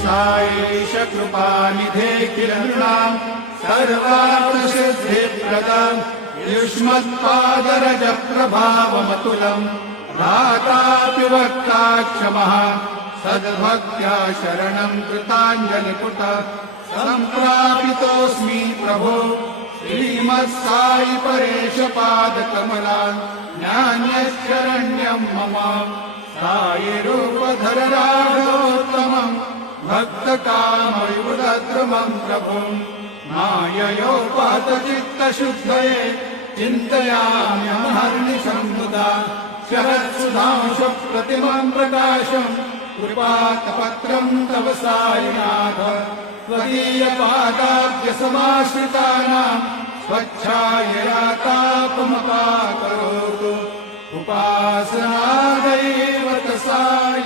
साईश कृपानिधे किल नृणाम् सर्वार्थसिद्धिप्रदम् युष्मत्पादरजप्रभावमतुलम् भ्रातापि वक्ता क्षमः सद्भक्त्या शरणम् कृताञ्जलिपुट सम्प्रापितोऽस्मि प्रभो श्रीमत्साई परेश पादकमलान् नान्यशरण्यम् मम साई रूपधर राघवोत्तमम् भक्तकामविबुधद्रुमम् प्रभुम् माययोपातचित्तशुद्धये चिन्तयाम्यहर्निशम् मुदा शरत्सुधांशुप्रतिमम् प्रकाशम् कृपातपत्रम् तव साईनाथ त्वदीयपादाब्जसमाश्रितानाम् स्वच्छायया तापमपाकरोतु उपासनादैव साई